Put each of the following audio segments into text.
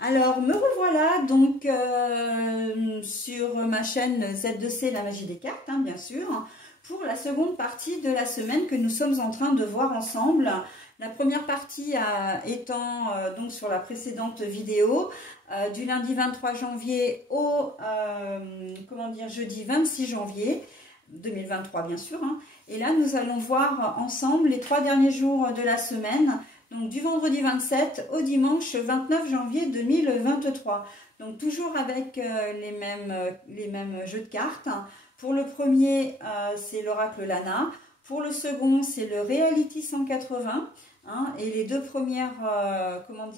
Alors, me revoilà donc sur ma chaîne Z2C, la magie des cartes, hein, bien sûr, pour la seconde partie de la semaine que nous sommes en train de voir ensemble. La première partie étant donc sur la précédente vidéo, du lundi 23 janvier au jeudi 26 janvier 2023, bien sûr. Hein. Et là, nous allons voir ensemble les 3 derniers jours de la semaine. Donc du vendredi 27 au dimanche 29 janvier 2023. Donc toujours avec les mêmes jeux de cartes. Pour le premier, c'est l'oracle Lana. Pour le second, c'est le Reality 180. Hein, et les deux premières,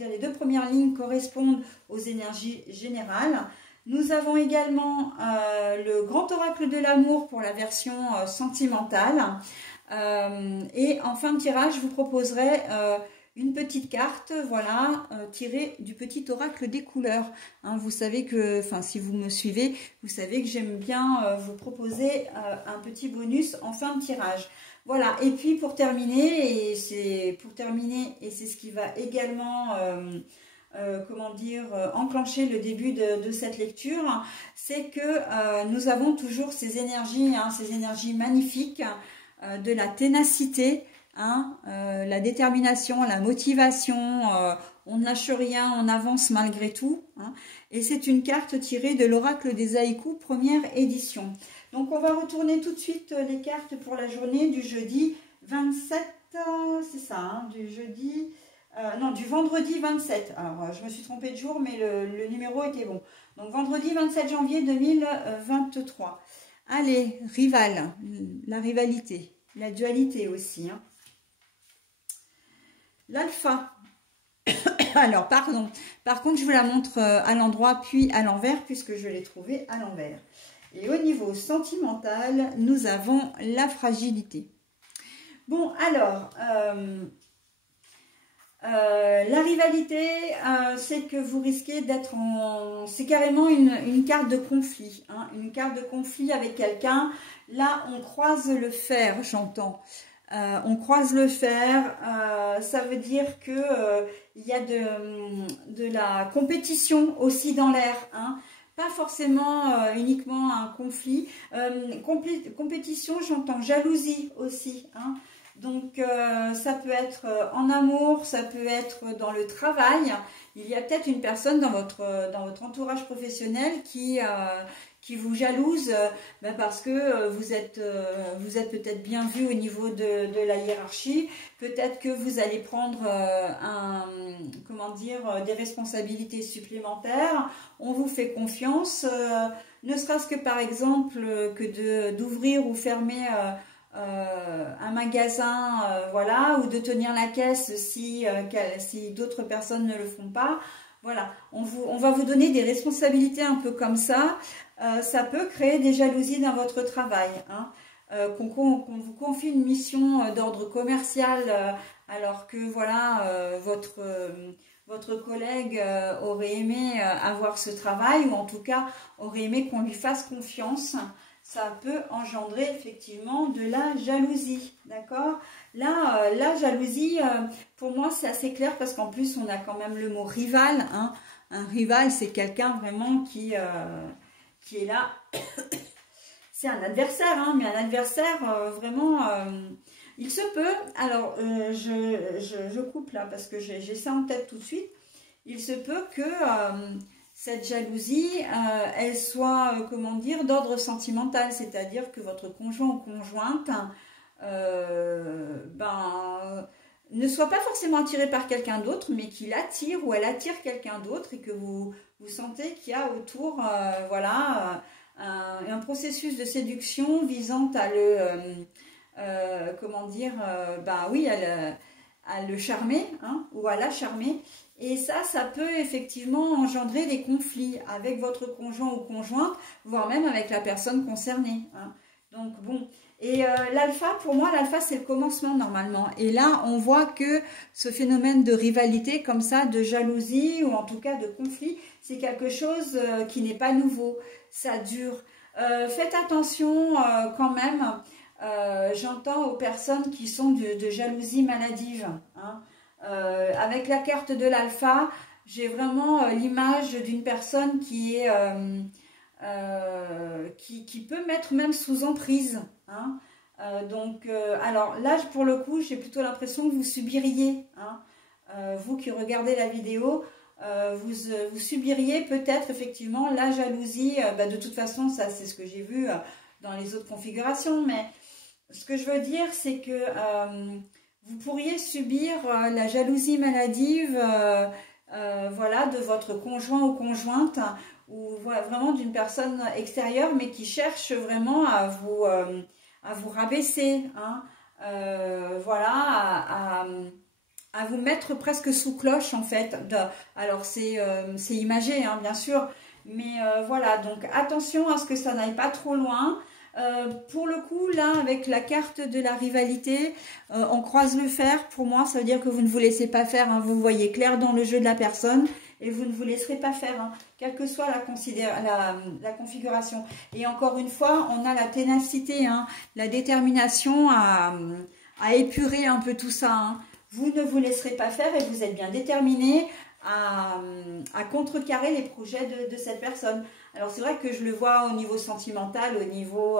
les deux premières lignes correspondent aux énergies générales. Nous avons également le grand oracle de l'amour pour la version sentimentale. Et en fin de tirage, je vous proposerai une petite carte, voilà, tirée du petit oracle des couleurs. Hein, vous savez que, enfin, si vous me suivez, vous savez que j'aime bien vous proposer un petit bonus en fin de tirage. Voilà, et puis pour terminer, et c'est ce qui va également, enclencher le début de cette lecture, c'est que nous avons toujours ces énergies magnifiques de la ténacité, hein, la détermination, la motivation, on ne lâche rien, on avance malgré tout. Hein, et c'est une carte tirée de l'oracle des haïkus, première édition. Donc on va retourner tout de suite les cartes pour la journée du jeudi 27, c'est ça, hein, du vendredi 27. Alors je me suis trompée de jour, mais le numéro était bon. Donc vendredi 27 janvier 2023. Allez, la rivalité, la dualité aussi. Hein. L'alpha. Alors, pardon. Par contre, je vous la montre à l'endroit puis à l'envers puisque je l'ai trouvée à l'envers. Et au niveau sentimental, nous avons la fragilité. Bon, alors, la rivalité, c'est que vous risquez d'être en... C'est carrément une carte de conflit. Hein, une carte de conflit avec quelqu'un. Là, on croise le fer, j'entends. On croise le fer, ça veut dire que il y a de la compétition aussi dans l'air, hein. Pas forcément uniquement un conflit. Compétition, j'entends jalousie aussi, hein. Donc ça peut être en amour, ça peut être dans le travail. Il y a peut-être une personne dans votre entourage professionnel qui vous jalouse parce que vous êtes peut-être bien vu au niveau de la hiérarchie. Peut-être que vous allez prendre des responsabilités supplémentaires. On vous fait confiance, ne serait-ce que par exemple que d'ouvrir ou fermer un magasin, voilà, ou de tenir la caisse si d'autres personnes ne le font pas. Voilà, on va vous donner des responsabilités un peu comme ça. Ça peut créer des jalousies dans votre travail. Hein. Qu'on vous confie une mission d'ordre commercial alors que voilà votre collègue aurait aimé avoir ce travail ou en tout cas aurait aimé qu'on lui fasse confiance. Ça peut engendrer effectivement de la jalousie, d'accord? Là, la jalousie, pour moi, c'est assez clair parce qu'en plus, on a quand même le mot rival. Hein. Un rival, c'est quelqu'un vraiment qui est là. C'est un adversaire, hein, mais un adversaire vraiment, il se peut. Alors, je coupe là parce que j'ai ça en tête tout de suite. Il se peut que... cette jalousie, elle soit, d'ordre sentimental, c'est-à-dire que votre conjoint ou conjointe ne soit pas forcément attiré par quelqu'un d'autre, mais qu'il attire ou elle attire quelqu'un d'autre et que vous sentez qu'il y a autour, un processus de séduction visant à à le charmer, hein, ou à la charmer. Et ça peut effectivement engendrer des conflits avec votre conjoint ou conjointe, voire même avec la personne concernée. Hein. Donc bon, et l'alpha, pour moi, l'alpha c'est le commencement normalement. Et là, on voit que ce phénomène de rivalité comme ça, de jalousie ou en tout cas de conflit, c'est quelque chose qui n'est pas nouveau. Ça dure. Faites attention quand même, j'entends aux personnes qui sont de jalousie maladive. Hein. Avec la carte de l'alpha, j'ai vraiment l'image d'une personne qui est qui peut mettre même sous emprise, hein. Alors là, pour le coup, j'ai plutôt l'impression que vous subiriez, hein. Vous qui regardez la vidéo, vous subiriez peut-être effectivement la jalousie. De toute façon, ça c'est ce que j'ai vu dans les autres configurations, mais ce que je veux dire, c'est que vous pourriez subir la jalousie maladive, voilà, de votre conjoint ou conjointe, ou voilà, vraiment d'une personne extérieure, mais qui cherche vraiment à vous rabaisser, hein, voilà, à vous mettre presque sous cloche en fait. Alors c'est imagé, hein, bien sûr, mais voilà, donc attention à ce que ça n'aille pas trop loin. Pour le coup, là, avec la carte de la rivalité, on croise le fer. Pour moi, ça veut dire que vous ne vous laissez pas faire, hein. Vous voyez clair dans le jeu de la personne et vous ne vous laisserez pas faire, hein, quelle que soit la configuration. Et encore une fois, on a la ténacité, hein, la détermination à épurer un peu tout ça, hein. Vous ne vous laisserez pas faire et vous êtes bien déterminé à contrecarrer les projets de cette personne. Alors c'est vrai que je le vois au niveau sentimental, au niveau,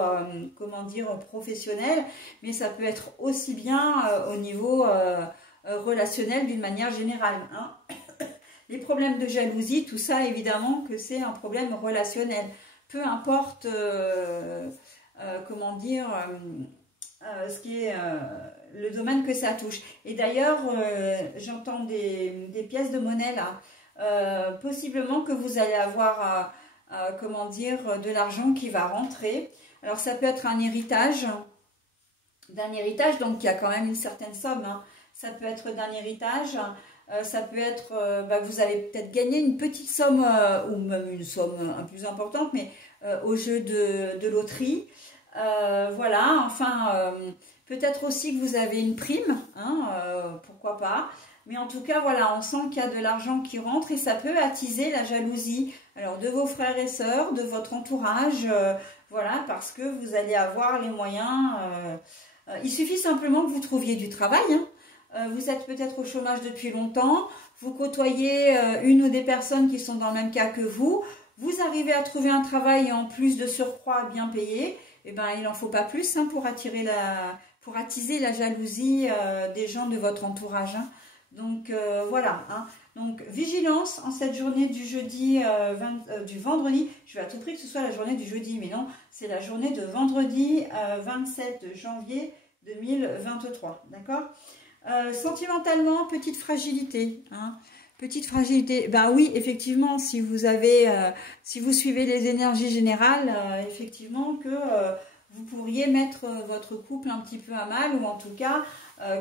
comment dire, professionnel, mais ça peut être aussi bien au niveau relationnel d'une manière générale, hein. Les problèmes de jalousie, tout ça, évidemment que c'est un problème relationnel. Peu importe, comment dire, ce qui est le domaine que ça touche. Et d'ailleurs, j'entends des pièces de monnaie là. Possiblement que vous allez avoir, comment dire, de l'argent qui va rentrer. Alors ça peut être un héritage, donc il y a quand même une certaine somme, hein. Ça peut être d'un héritage. Ça peut être, vous allez peut-être gagner une petite somme, ou même une somme un peu plus importante, mais au jeu de loterie. Voilà, enfin, peut-être aussi que vous avez une prime, hein, pourquoi pas. Mais en tout cas, voilà, on sent qu'il y a de l'argent qui rentre et ça peut attiser la jalousie. Alors, de vos frères et sœurs, de votre entourage, voilà, parce que vous allez avoir les moyens. Il suffit simplement que vous trouviez du travail, hein. Vous êtes peut-être au chômage depuis longtemps, vous côtoyez une ou des personnes qui sont dans le même cas que vous arrivez à trouver un travail et en plus de surcroît bien payé, et ben il n'en faut pas plus, hein, pour attiser la jalousie des gens de votre entourage, hein. Donc voilà, hein. Donc vigilance en cette journée du jeudi, du vendredi. Je vais à tout prix que ce soit la journée du jeudi, mais non, c'est la journée de vendredi 27 janvier 2023, d'accord? Sentimentalement, petite fragilité, hein. Petite fragilité, ben oui, effectivement, si vous suivez les énergies générales, effectivement que vous pourriez mettre votre couple un petit peu à mal, ou en tout cas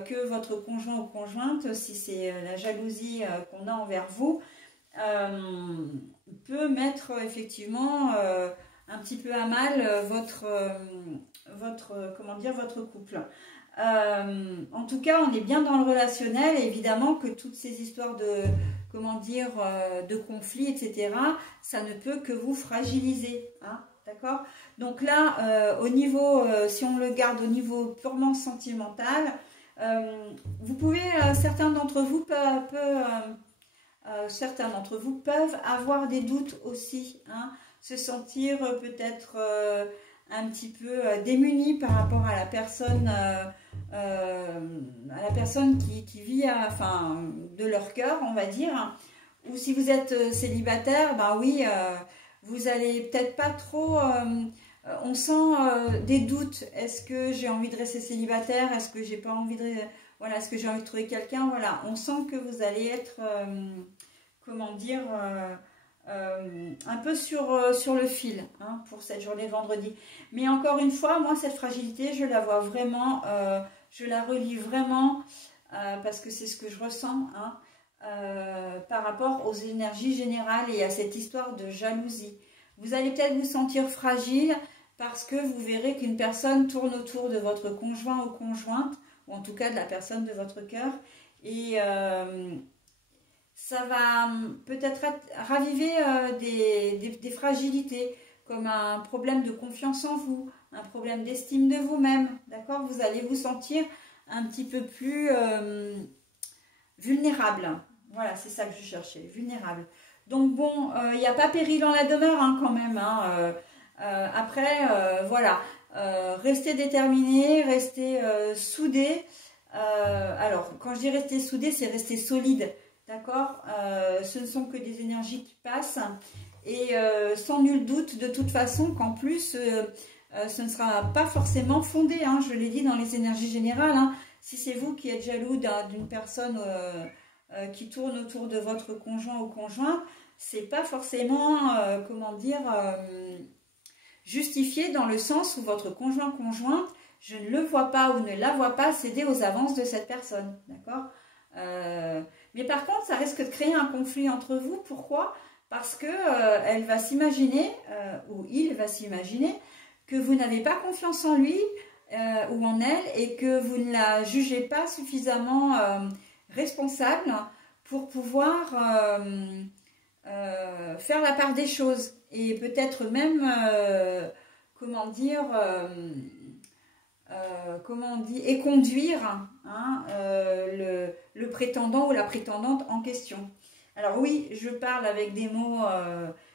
que votre conjoint ou conjointe, si c'est la jalousie qu'on a envers vous, peut mettre effectivement un petit peu à mal votre couple. En tout cas, on est bien dans le relationnel, et évidemment que toutes ces histoires de, comment dire, de conflits, etc., ça ne peut que vous fragiliser, hein, d'accord? Donc là, au niveau, si on le garde au niveau purement sentimental, vous pouvez, certains d'entre vous peuvent avoir des doutes aussi, hein, se sentir peut-être un petit peu démunis par rapport à la personne qui vit de leur cœur, on va dire. Ou si vous êtes célibataire, ben oui, vous allez peut-être pas trop, on sent des doutes. Est-ce que j'ai envie de rester célibataire? Est-ce que j'ai pas envie de, voilà, est-ce que j'ai envie de trouver quelqu'un? Voilà, on sent que vous allez être, comment dire, un peu sur le fil, hein, pour cette journée de vendredi. Mais encore une fois, moi, cette fragilité, je la vois vraiment, je la relis vraiment, parce que c'est ce que je ressens, hein, par rapport aux énergies générales et à cette histoire de jalousie. Vous allez peut-être vous sentir fragile parce que vous verrez qu'une personne tourne autour de votre conjoint ou conjointe, ou en tout cas de la personne de votre cœur, et ça va peut-être raviver des fragilités, comme un problème de confiance en vous, un problème d'estime de vous-même, d'accord? Vous allez vous sentir un petit peu plus vulnérable, Voilà, c'est ça que je cherchais, vulnérable. Donc bon, il n'y a pas péril dans la demeure hein, quand même. Hein, après, voilà, restez déterminés, restez soudés. Alors, quand je dis rester soudés, c'est rester solide, d'accord. Ce ne sont que des énergies qui passent. Et sans nul doute, de toute façon, qu'en plus, ce ne sera pas forcément fondé. Hein, je l'ai dit dans les énergies générales. Hein, si c'est vous qui êtes jaloux d'une personne qui tourne autour de votre conjoint ou conjointe, c'est pas forcément, comment dire, justifié dans le sens où votre conjoint conjointe, je ne le vois pas ou ne la vois pas céder aux avances de cette personne, d'accord. Mais par contre, ça risque de créer un conflit entre vous. Pourquoi? Parce que elle va s'imaginer, ou il va s'imaginer, que vous n'avez pas confiance en lui ou en elle et que vous ne la jugez pas suffisamment responsable pour pouvoir faire la part des choses et peut-être même, comment dire, et conduire hein, le prétendant ou la prétendante en question. Alors oui, je parle avec des mots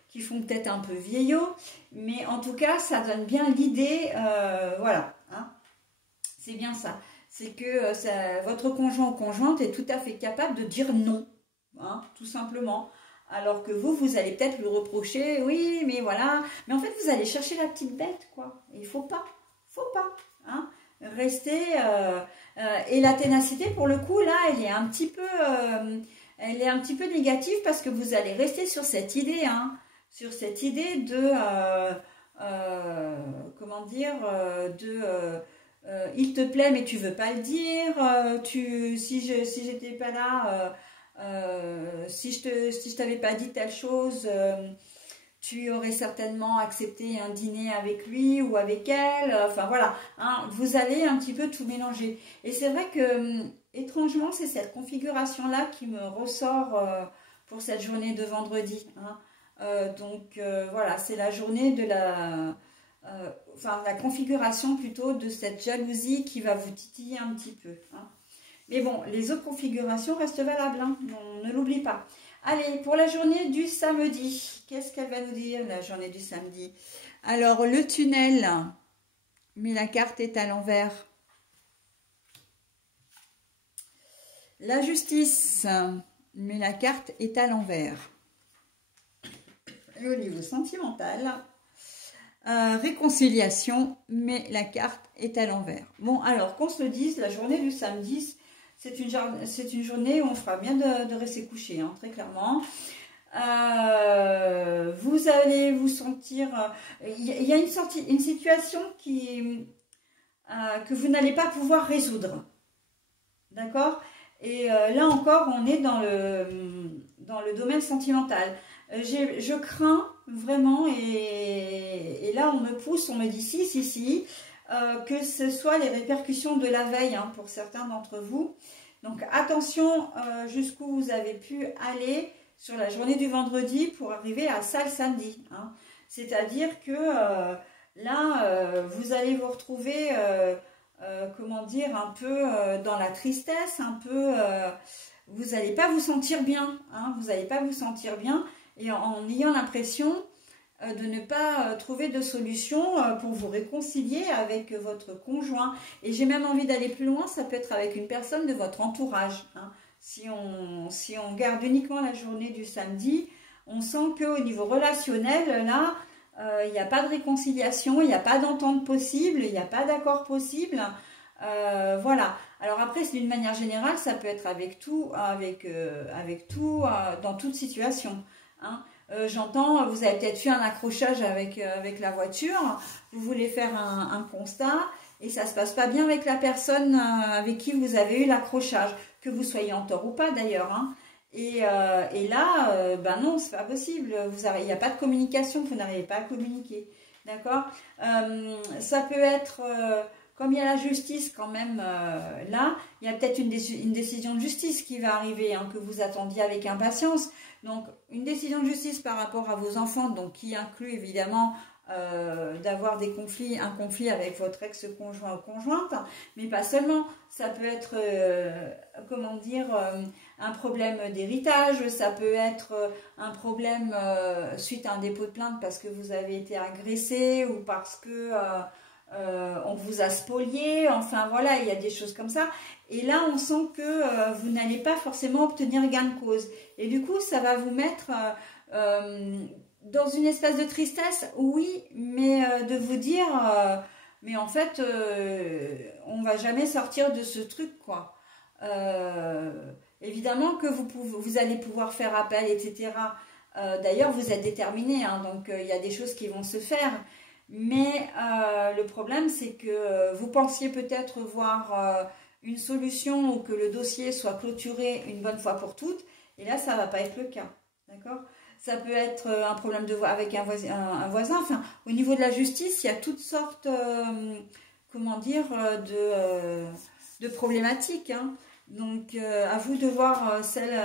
qui font peut-être un peu vieillot, mais en tout cas, ça donne bien l'idée, voilà, hein, c'est bien ça. C'est que votre conjoint ou conjointe est tout à fait capable de dire non, hein, tout simplement. Alors que vous allez peut-être lui reprocher, oui, mais voilà. Mais en fait, vous allez chercher la petite bête, quoi. Et il faut pas, hein. Rester. Et la ténacité, pour le coup, là, elle est un petit peu négative parce que vous allez rester sur cette idée, hein, sur cette idée de, comment dire, il te plaît mais tu veux pas le dire, si j'étais pas là, si je t'avais pas dit telle chose, tu aurais certainement accepté un dîner avec lui ou avec elle, enfin voilà, hein, vous allez un petit peu tout mélanger. Et c'est vrai que, étrangement, c'est cette configuration-là qui me ressort pour cette journée de vendredi. Hein. Donc voilà, c'est la journée de la configuration plutôt de cette jalousie qui va vous titiller un petit peu. Hein. Mais bon, les autres configurations restent valables, hein, on ne l'oublie pas. Allez, pour la journée du samedi, qu'est-ce qu'elle va nous dire, la journée du samedi? Alors, le tunnel, mais la carte est à l'envers. La justice, mais la carte est à l'envers. Et au niveau sentimental, réconciliation, mais la carte est à l'envers. Bon, alors, qu'on se le dise, la journée du samedi, c'est une journée où on fera bien de rester couché, hein, très clairement. Vous allez vous sentir... Il y a une situation que vous n'allez pas pouvoir résoudre. D'accord? Et là encore, on est dans le domaine sentimental. Je crains vraiment, et là on me pousse, on me dit si, que ce soit les répercussions de la veille hein, pour certains d'entre vous. Donc attention jusqu'où vous avez pu aller sur la journée du vendredi pour arriver à ça le samedi. Hein. C'est-à-dire que là, vous allez vous retrouver, comment dire, un peu dans la tristesse, un peu... vous n'allez pas vous sentir bien. Hein, vous n'allez pas vous sentir bien et en ayant l'impression de ne pas trouver de solution pour vous réconcilier avec votre conjoint. Et j'ai même envie d'aller plus loin, ça peut être avec une personne de votre entourage. Hein. Si on garde uniquement la journée du samedi, on sent qu'au niveau relationnel, là, il n'y a pas de réconciliation, il n'y a pas d'entente possible, il n'y a pas d'accord possible. Voilà. Alors après, d'une manière générale, ça peut être avec tout, dans toute situation. Hein. J'entends, vous avez peut-être eu un accrochage avec la voiture, vous voulez faire un constat et ça ne se passe pas bien avec la personne avec qui vous avez eu l'accrochage, que vous soyez en tort ou pas d'ailleurs. Hein. Et là, ben non, c'est pas possible, il n'y a pas de communication, vous n'arrivez pas à communiquer. D'accord. Ça peut être, comme il y a la justice quand même, là, il y a peut-être une décision de justice qui va arriver, hein, que vous attendiez avec impatience. Donc, une décision de justice par rapport à vos enfants, donc qui inclut évidemment d'avoir un conflit avec votre ex-conjoint ou conjointe, mais pas seulement. Ça peut être, comment dire, un problème d'héritage, ça peut être un problème suite à un dépôt de plainte parce que vous avez été agressé ou parce que on vous a spolié, enfin voilà, il y a des choses comme ça. Et là, on sent que vous n'allez pas forcément obtenir gain de cause. Et du coup, ça va vous mettre dans une espèce de tristesse, oui, mais de vous dire, mais en fait, on va jamais sortir de ce truc, quoi. Évidemment que vous allez pouvoir faire appel, etc. D'ailleurs, vous êtes déterminé, hein, donc il y a des choses qui vont se faire. Mais le problème, c'est que vous pensiez peut-être voir une solution ou que le dossier soit clôturé une bonne fois pour toutes. Et là, ça ne va pas être le cas. D'accord ? Ça peut être un problème avec un voisin. Enfin, au niveau de la justice, il y a toutes sortes, comment dire, de problématiques. Hein. Donc, à vous de voir celle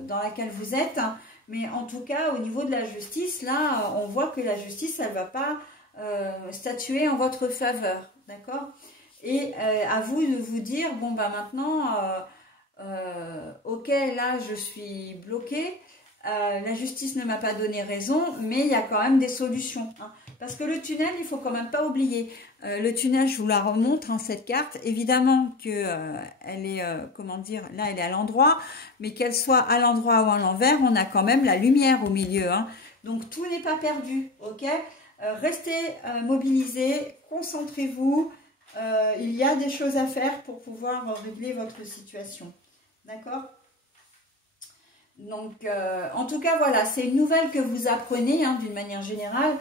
dans laquelle vous êtes. Mais en tout cas, au niveau de la justice, là, on voit que la justice, elle ne va pas statuer en votre faveur. D'accord ? Et à vous de vous dire, bon, bah maintenant, ok, là, je suis bloquée. La justice ne m'a pas donné raison, mais il y a quand même des solutions. Hein. Parce que le tunnel, il ne faut quand même pas oublier. Le tunnel, je vous la remontre, hein, cette carte. Évidemment que elle est, comment dire, là, elle est à l'endroit. Mais qu'elle soit à l'endroit ou à l'envers, on a quand même la lumière au milieu. Hein. Donc, tout n'est pas perdu, ok ? Restez mobilisés, concentrez-vous. Il y a des choses à faire pour pouvoir régler votre situation. D'accord ? Donc, en tout cas, voilà, c'est une nouvelle que vous apprenez, hein, d'une manière générale,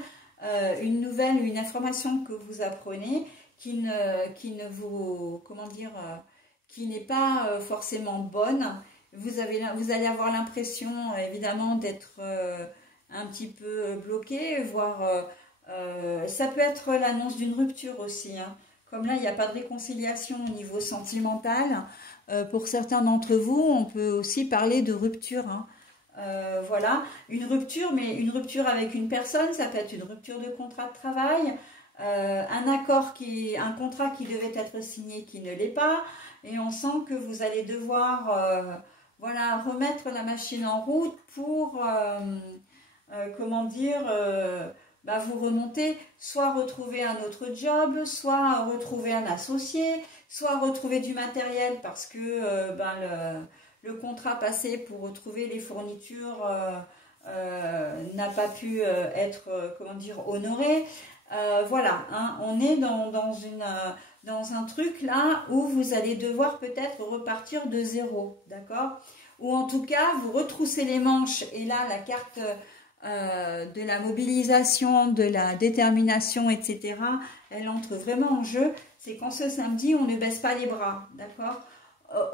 une nouvelle, une information que vous apprenez qui ne vous, comment dire, qui n'est pas forcément bonne. Vous allez avoir l'impression, évidemment, d'être un petit peu bloqué, voire ça peut être l'annonce d'une rupture aussi. Hein. Comme là, il n'y a pas de réconciliation au niveau sentimental. Pour certains d'entre vous, on peut aussi parler de rupture. Hein. Voilà, une rupture, mais une rupture avec une personne, ça peut être une rupture de contrat de travail, un contrat qui devait être signé qui ne l'est pas, et on sent que vous allez devoir voilà, remettre la machine en route pour, comment dire, bah vous remonter, soit retrouver un autre job, soit retrouver un associé, soit retrouver du matériel parce que le contrat passé pour retrouver les fournitures n'a pas pu être, comment dire, honoré. Voilà, hein, on est dans un truc là où vous allez devoir peut-être repartir de zéro, d'accord ? Ou en tout cas, vous retroussez les manches et là, la carte de la mobilisation, de la détermination, etc., elle entre vraiment en jeu. C'est qu'en ce samedi, on ne baisse pas les bras, d'accord ?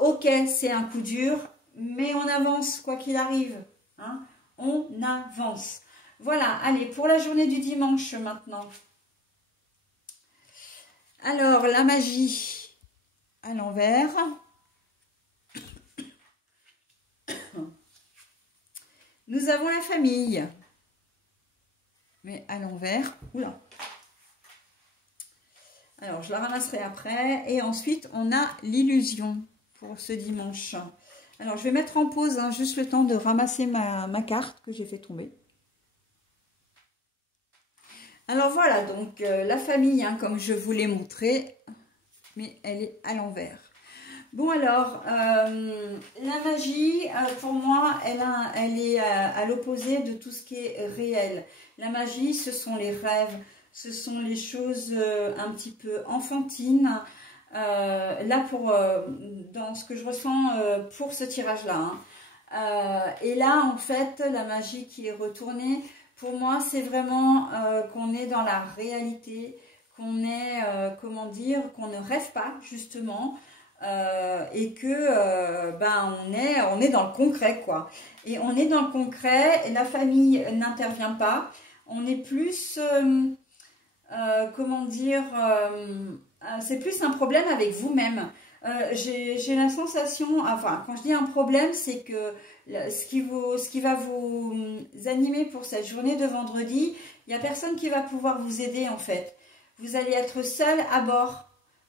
Ok, c'est un coup dur, mais on avance, quoi qu'il arrive. Hein, on avance. Voilà, allez, pour la journée du dimanche maintenant. Alors, la magie à l'envers. Nous avons la famille. Mais à l'envers. Oula. Alors, je la ramasserai après. Et ensuite, on a l'illusion pour ce dimanche. Alors, je vais mettre en pause hein, juste le temps de ramasser ma carte que j'ai fait tomber. Alors, voilà, donc la famille, hein, comme je vous l'ai montré, mais elle est à l'envers. Bon, alors, la magie, pour moi, elle est à l'opposé de tout ce qui est réel. La magie, ce sont les rêves, ce sont les choses un petit peu enfantines. Là, dans ce que je ressens pour ce tirage-là. Hein. Et là, en fait, la magie qui est retournée, pour moi, c'est vraiment qu'on est dans la réalité, qu'on est, comment dire, qu'on ne rêve pas, justement, et que, on est dans le concret, quoi. Et on est dans le concret, et la famille n'intervient pas. On est plus, comment dire... c'est plus un problème avec vous-même. J'ai la sensation, enfin, quand je dis un problème, c'est que ce qui va vous animer pour cette journée de vendredi, il n'y a personne qui va pouvoir vous aider en fait. Vous allez être seul à bord.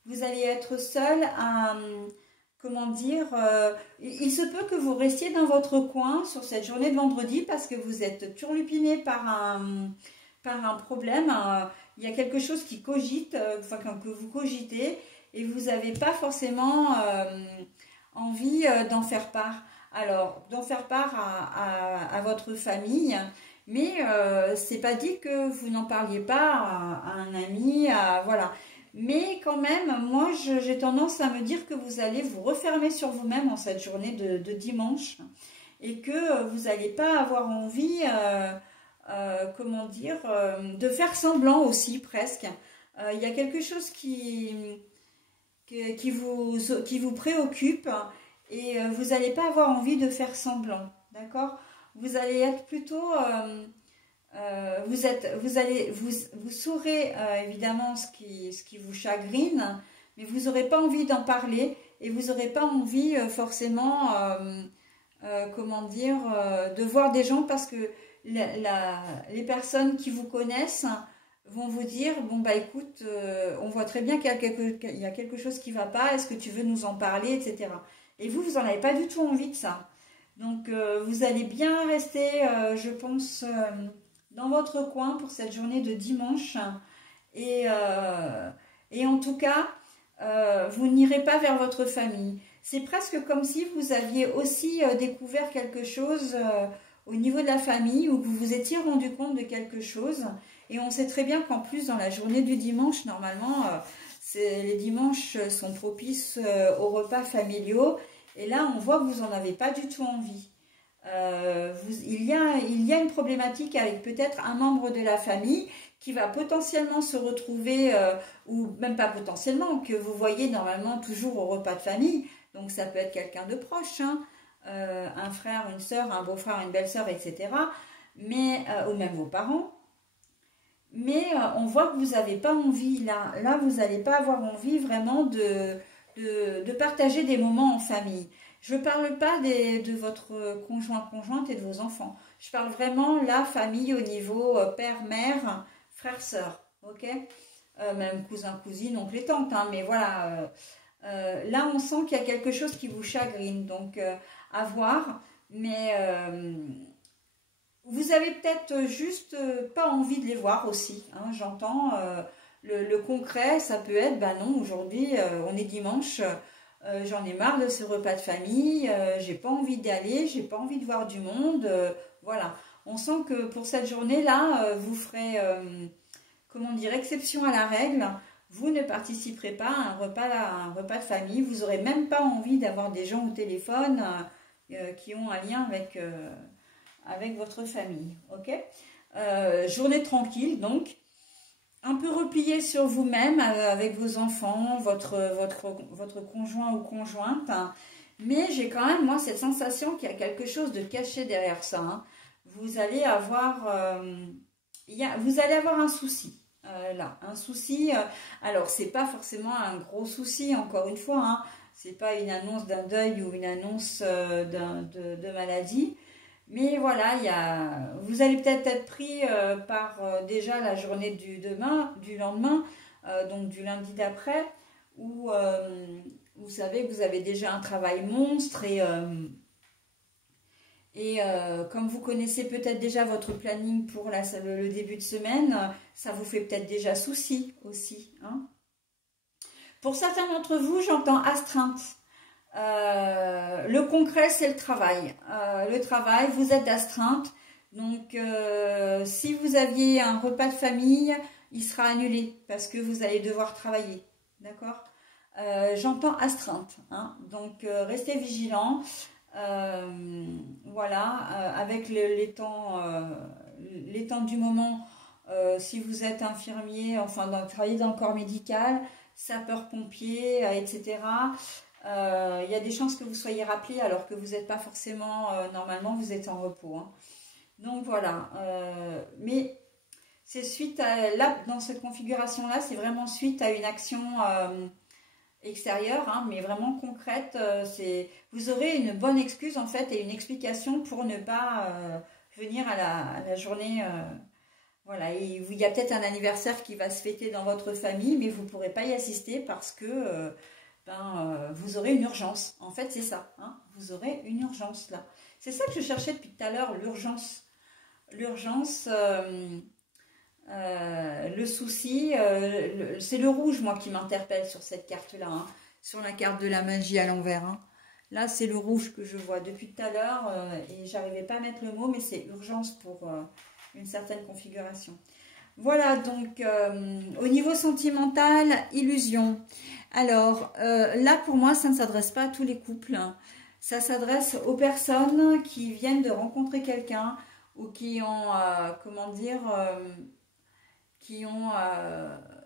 Vous allez être seul à, comment dire, il se peut que vous restiez dans votre coin sur cette journée de vendredi parce que vous êtes turlupiné par un problème. Il y a quelque chose qui cogite, enfin, que vous cogitez et vous n'avez pas forcément envie d'en faire part. Alors, d'en faire part à votre famille, mais c'est pas dit que vous n'en parliez pas à un ami, voilà. Mais quand même, moi, j'ai tendance à me dire que vous allez vous refermer sur vous-même en cette journée de dimanche et que vous n'allez pas avoir envie, comment dire, de faire semblant aussi presque. Il y a quelque chose qui vous préoccupe et vous n'allez pas avoir envie de faire semblant, d'accord? Vous allez être plutôt... vous saurez évidemment ce qui vous chagrine, mais vous n'aurez pas envie d'en parler et vous n'aurez pas envie forcément, comment dire, de voir des gens parce que les personnes qui vous connaissent vont vous dire, bon bah écoute, on voit très bien qu'il y a quelque chose qui ne va pas, est-ce que tu veux nous en parler, etc. Et vous n'en avez pas du tout envie de ça. Donc vous allez bien rester, je pense, dans votre coin pour cette journée de dimanche. Et en tout cas, vous n'irez pas vers votre famille. C'est presque comme si vous aviez aussi découvert quelque chose au niveau de la famille ou que vous vous étiez rendu compte de quelque chose. Et on sait très bien qu'en plus, dans la journée du dimanche, normalement, les dimanches sont propices aux repas familiaux. Et là, on voit que vous n'en avez pas du tout envie. Il y a une problématique avec peut-être un membre de la famille qui va potentiellement se retrouver, ou même pas potentiellement, que vous voyez normalement toujours au repas de famille. Donc ça peut être quelqu'un de proche, hein, un frère, une soeur, un beau-frère, une belle-sœur, etc. Mais, ou même vos parents. Mais on voit que vous n'avez pas envie, là vous n'allez pas avoir envie vraiment de partager des moments en famille. Je ne parle pas de votre conjointe et de vos enfants. Je parle vraiment la famille au niveau père, mère, frère, sœur, ok, même cousin, cousine, oncle et tante, hein, mais voilà, là on sent qu'il y a quelque chose qui vous chagrine, donc à voir, mais vous avez peut-être juste pas envie de les voir aussi, hein, j'entends, le concret, ça peut être, ben non, aujourd'hui on est dimanche, j'en ai marre de ce repas de famille, j'ai pas envie d'y aller, j'ai pas envie de voir du monde, voilà. On sent que pour cette journée-là, vous ferez, comment dire, exception à la règle. Vous ne participerez pas à un repas de famille. Vous n'aurez même pas envie d'avoir des gens au téléphone qui ont un lien avec votre famille. Ok, journée tranquille, donc. Un peu replié sur vous-même avec vos enfants, votre conjoint ou conjointe. Hein. Mais j'ai quand même, moi, cette sensation qu'il y a quelque chose de caché derrière ça. Hein. Vous allez avoir un souci. Là, un souci. Alors, c'est pas forcément un gros souci, encore une fois. Hein. C'est pas une annonce d'un deuil ou une annonce de maladie. Mais voilà, vous allez peut-être être pris par déjà la journée du lendemain, donc du lundi d'après, où vous savez que vous avez déjà un travail monstre et comme vous connaissez peut-être déjà votre planning pour le début de semaine, ça vous fait peut-être déjà souci aussi. Hein. Pour certains d'entre vous, j'entends astreinte. Le concret, c'est le travail. Le travail, vous êtes d'astreinte. Donc, si vous aviez un repas de famille, il sera annulé parce que vous allez devoir travailler. D'accord? J'entends astreinte. Hein, donc, restez vigilants. Voilà, avec les temps du moment, si vous êtes infirmier, enfin, travaillez dans le corps médical, sapeur-pompier, etc., il y a des chances que vous soyez rappelé alors que vous n'êtes pas forcément, normalement, vous êtes en repos. Hein. Donc voilà, mais c'est suite à, là, dans cette configuration-là, c'est vraiment suite à une action extérieure, hein, mais vraiment concrète. Vous aurez une bonne excuse en fait et une explication pour ne pas venir à la journée. Voilà, et il y a peut-être un anniversaire qui va se fêter dans votre famille, mais vous ne pourrez pas y assister parce que vous aurez une urgence. En fait, c'est ça, hein, vous aurez une urgence là. C'est ça que je cherchais depuis tout à l'heure, l'urgence. L'urgence, le souci, c'est le rouge, moi, qui m'interpelle sur cette carte-là, hein, sur la carte de la magie à l'envers. Hein. Là, c'est le rouge que je vois depuis tout à l'heure et j'arrivais pas à mettre le mot, mais c'est urgence pour une certaine configuration. Voilà, donc au niveau sentimental, illusion. Alors là, pour moi, ça ne s'adresse pas à tous les couples. Hein. Ça s'adresse aux personnes qui viennent de rencontrer quelqu'un ou qui ont, comment dire, qui ont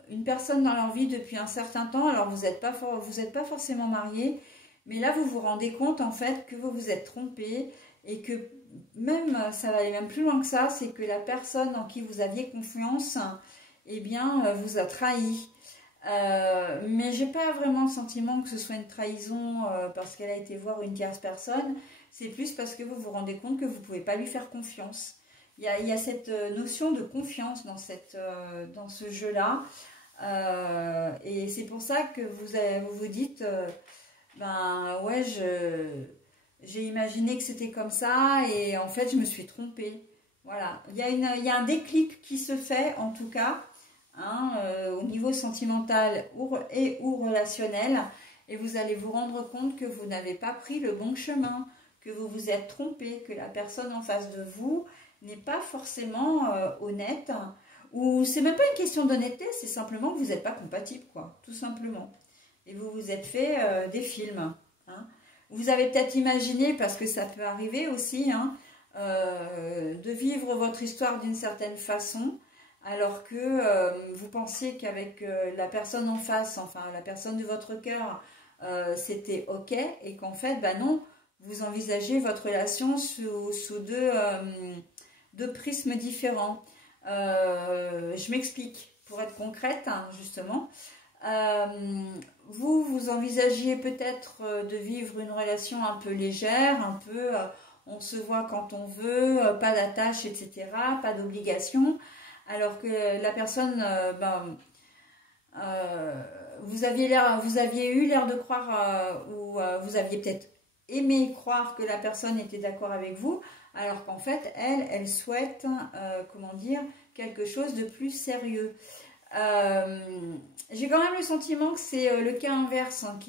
une personne dans leur vie depuis un certain temps. Alors, vous n'êtes pas forcément mariés, mais là, vous vous rendez compte, en fait, que vous vous êtes trompé et que même, ça va aller même plus loin que ça, c'est que la personne en qui vous aviez confiance, eh bien, vous a trahi. Mais j'ai pas vraiment le sentiment que ce soit une trahison parce qu'elle a été voir une tierce personne. C'est plus parce que vous vous rendez compte que vous ne pouvez pas lui faire confiance. Il y a cette notion de confiance dans ce jeu-là. Et c'est pour ça que vous vous dites, ben ouais, j'ai imaginé que c'était comme ça et en fait je me suis trompée. Voilà, il y a un déclic qui se fait en tout cas, hein, au niveau sentimental ou relationnel, et vous allez vous rendre compte que vous n'avez pas pris le bon chemin, que vous vous êtes trompé, que la personne en face de vous n'est pas forcément honnête, ou c'est même pas une question d'honnêteté, c'est simplement que vous n'êtes pas compatible, quoi, tout simplement. Et vous vous êtes fait des films. Hein. Vous avez peut-être imaginé, parce que ça peut arriver aussi, hein, de vivre votre histoire d'une certaine façon, alors que vous pensiez qu'avec la personne en face, enfin la personne de votre cœur, c'était ok, et qu'en fait, bah non, vous envisagez votre relation sous deux prismes différents. Je m'explique, pour être concrète, hein, justement. Vous envisagiez peut-être de vivre une relation un peu légère, un peu on se voit quand on veut, pas d'attache, etc., pas d'obligation, alors que la personne, vous aviez eu l'air de croire, ou vous aviez peut-être aimé croire que la personne était d'accord avec vous, alors qu'en fait, elle souhaite, comment dire, quelque chose de plus sérieux. J'ai quand même le sentiment que c'est le cas inverse, hein,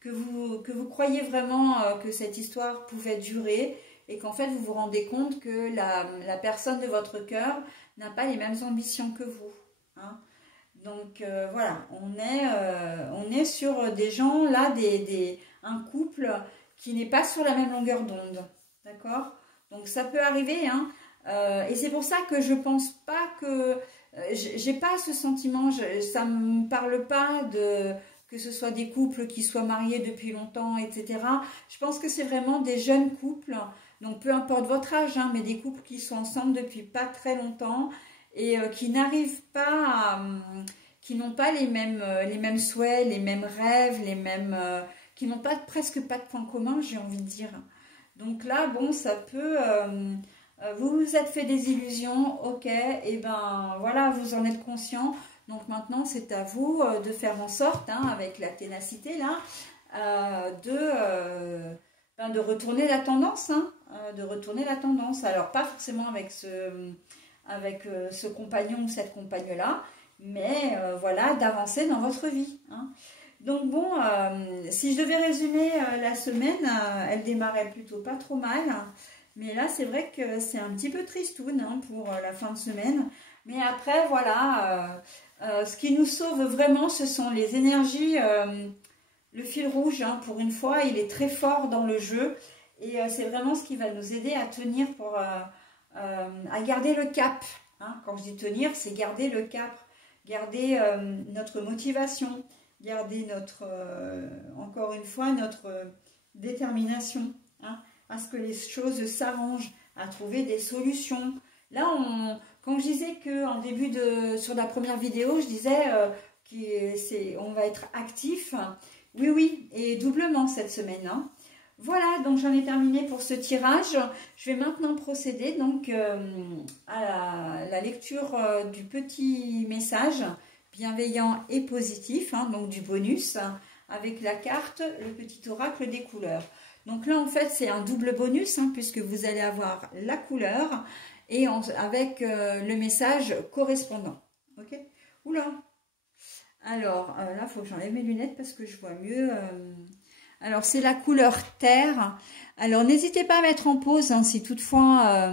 que vous croyez vraiment que cette histoire pouvait durer et qu'en fait vous vous rendez compte que la personne de votre cœur n'a pas les mêmes ambitions que vous. Hein. Donc voilà, on est sur des gens là, un couple qui n'est pas sur la même longueur d'onde. D'accord? Donc ça peut arriver, hein. Et c'est pour ça que je pense pas que j'ai pas ce sentiment, ça me parle pas de que ce soit des couples qui soient mariés depuis longtemps, etc. Je pense que c'est vraiment des jeunes couples, donc peu importe votre âge, hein, mais des couples qui sont ensemble depuis pas très longtemps et qui n'arrivent pas qui n'ont pas les mêmes souhaits, les mêmes rêves, qui n'ont pas presque pas de points communs, j'ai envie de dire. Donc là, bon, ça peut... vous vous êtes fait des illusions, ok, et ben voilà, vous en êtes conscient. Donc maintenant, c'est à vous de faire en sorte, hein, avec la ténacité là, de retourner la tendance, hein, de retourner la tendance. Alors pas forcément avec ce compagnon ou cette compagne-là, mais voilà, d'avancer dans votre vie. Hein. Donc bon, si je devais résumer la semaine, elle démarrait plutôt pas trop mal. Mais là, c'est vrai que c'est un petit peu tristoun, hein, pour la fin de semaine. Mais après, voilà, ce qui nous sauve vraiment, ce sont les énergies. Le fil rouge, hein, pour une fois, il est très fort dans le jeu. Et c'est vraiment ce qui va nous aider à tenir à garder le cap. Hein. Quand je dis tenir, c'est garder le cap. Garder notre motivation. Garder encore une fois, notre détermination. Hein, à ce que les choses s'arrangent, à trouver des solutions. Là, quand je disais que sur la première vidéo, je disais on va être actif. Oui, oui, et doublement cette semaine. Hein. Voilà, donc j'en ai terminé pour ce tirage. Je vais maintenant procéder donc à la lecture du petit message bienveillant et positif, hein, donc du bonus, hein, avec la carte, le petit oracle des couleurs. Donc là, en fait, c'est un double bonus, hein, puisque vous allez avoir la couleur et avec le message correspondant. Ok. Oula. Alors, là, il faut que j'enlève mes lunettes parce que je vois mieux. Alors, c'est la couleur terre. Alors, n'hésitez pas à mettre en pause hein, si toutefois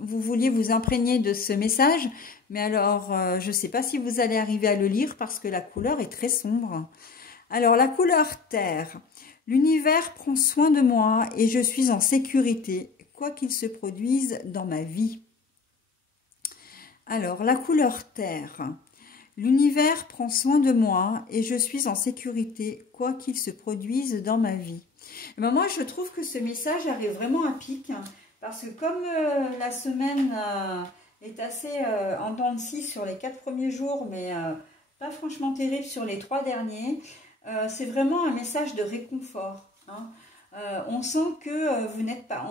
vous vouliez vous imprégner de ce message. Mais alors, je ne sais pas si vous allez arriver à le lire parce que la couleur est très sombre. Alors, la couleur terre. L'univers prend soin de moi et je suis en sécurité, quoi qu'il se produise dans ma vie. Alors, la couleur terre. L'univers prend soin de moi et je suis en sécurité, quoi qu'il se produise dans ma vie. Et ben moi, je trouve que ce message arrive vraiment à pic, hein, parce que comme la semaine est assez en dents de scie sur les 4 premiers jours, mais pas franchement terrible sur les 3 derniers, c'est vraiment un message de réconfort. Hein. On sent que vous n'êtes pas,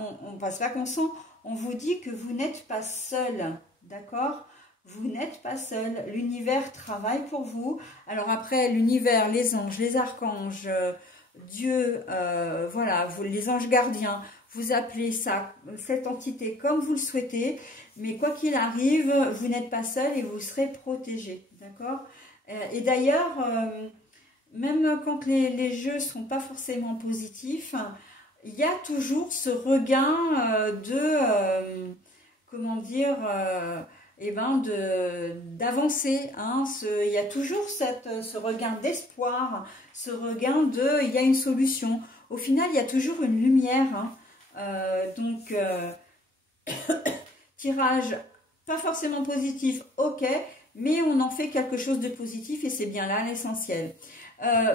c'est pas qu'on sent, on vous dit que vous n'êtes pas seul, d'accord ? Vous n'êtes pas seul, l'univers travaille pour vous. Alors après, l'univers, les anges, les archanges, Dieu, voilà, les anges gardiens, vous appelez ça, cette entité comme vous le souhaitez. Mais quoi qu'il arrive, vous n'êtes pas seul et vous serez protégé, d'accord? Et d'ailleurs, même quand les jeux ne sont pas forcément positifs, il y a toujours ce regain comment dire... eh ben d'avancer, hein, il y a toujours ce regain d'espoir, ce regain de il y a une solution. Au final, il y a toujours une lumière. Hein. Tirage pas forcément positif, ok, mais on en fait quelque chose de positif et c'est bien là l'essentiel.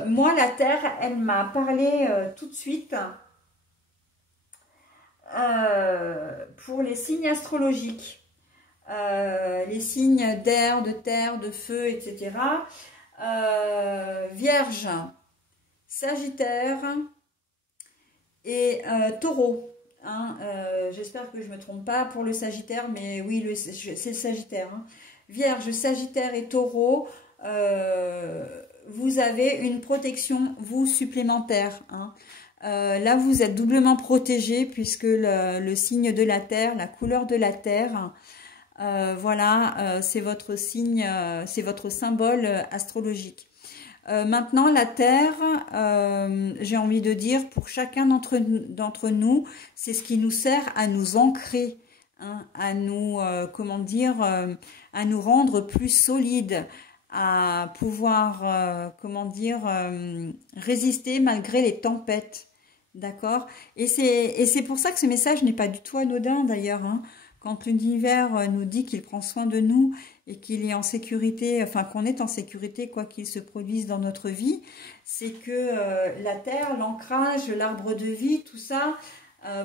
Moi, la Terre, elle m'a parlé tout de suite pour les signes astrologiques. Les signes d'air, de terre, de feu, etc. Vierge, Sagittaire et Taureau. Hein, j'espère que je ne me trompe pas pour le Sagittaire, mais oui, c'est le Sagittaire. Hein. Vierge, Sagittaire et Taureau, vous avez une protection, vous, supplémentaire. Hein. Là, vous êtes doublement protégé puisque le signe de la Terre, la couleur de la Terre... voilà, c'est votre signe, c'est votre symbole astrologique. Maintenant, la Terre, j'ai envie de dire, pour chacun d'entre nous, c'est ce qui nous sert à nous ancrer, hein, à nous, comment dire, à nous rendre plus solides, à pouvoir, comment dire, résister malgré les tempêtes, d'accord? Et c'est pour ça que ce message n'est pas du tout anodin, d'ailleurs, hein. Quand l'univers nous dit qu'il prend soin de nous et qu'il est en sécurité, enfin qu'on est en sécurité quoi qu'il se produise dans notre vie, c'est que la terre, l'ancrage, l'arbre de vie, tout ça,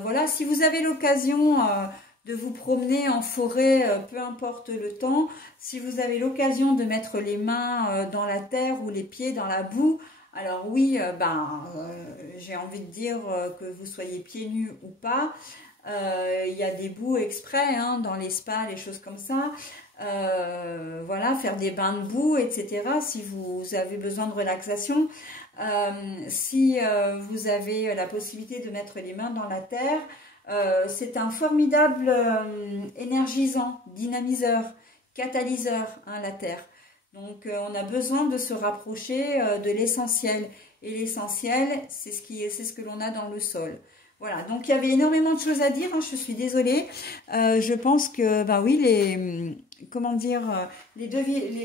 voilà, si vous avez l'occasion de vous promener en forêt, peu importe le temps, si vous avez l'occasion de mettre les mains dans la terre ou les pieds dans la boue, alors oui, j'ai envie de dire que vous soyez pieds nus ou pas, il y a des boues exprès hein, dans les spas, les choses comme ça. Voilà, faire des bains de boue, etc. Si vous avez besoin de relaxation. Si vous avez la possibilité de mettre les mains dans la terre, c'est un formidable énergisant, dynamiseur, catalyseur, hein, la terre. Donc on a besoin de se rapprocher de l'essentiel. Et l'essentiel, c'est ce que l'on a dans le sol. Voilà, donc il y avait énormément de choses à dire, hein, je suis désolée. Je pense que, ben oui, les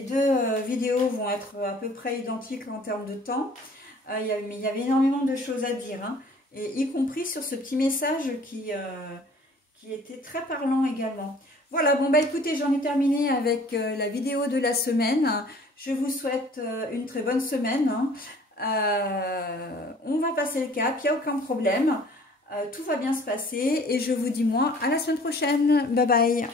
deux vidéos vont être à peu près identiques en termes de temps. Mais il y avait énormément de choses à dire, hein, et y compris sur ce petit message qui était très parlant également. Voilà, bon bah écoutez, j'en ai terminé avec la vidéo de la semaine. Je vous souhaite une très bonne semaine. Hein. On va passer le cap, il n'y a aucun problème. Tout va bien se passer et je vous dis moi à la semaine prochaine. Bye bye.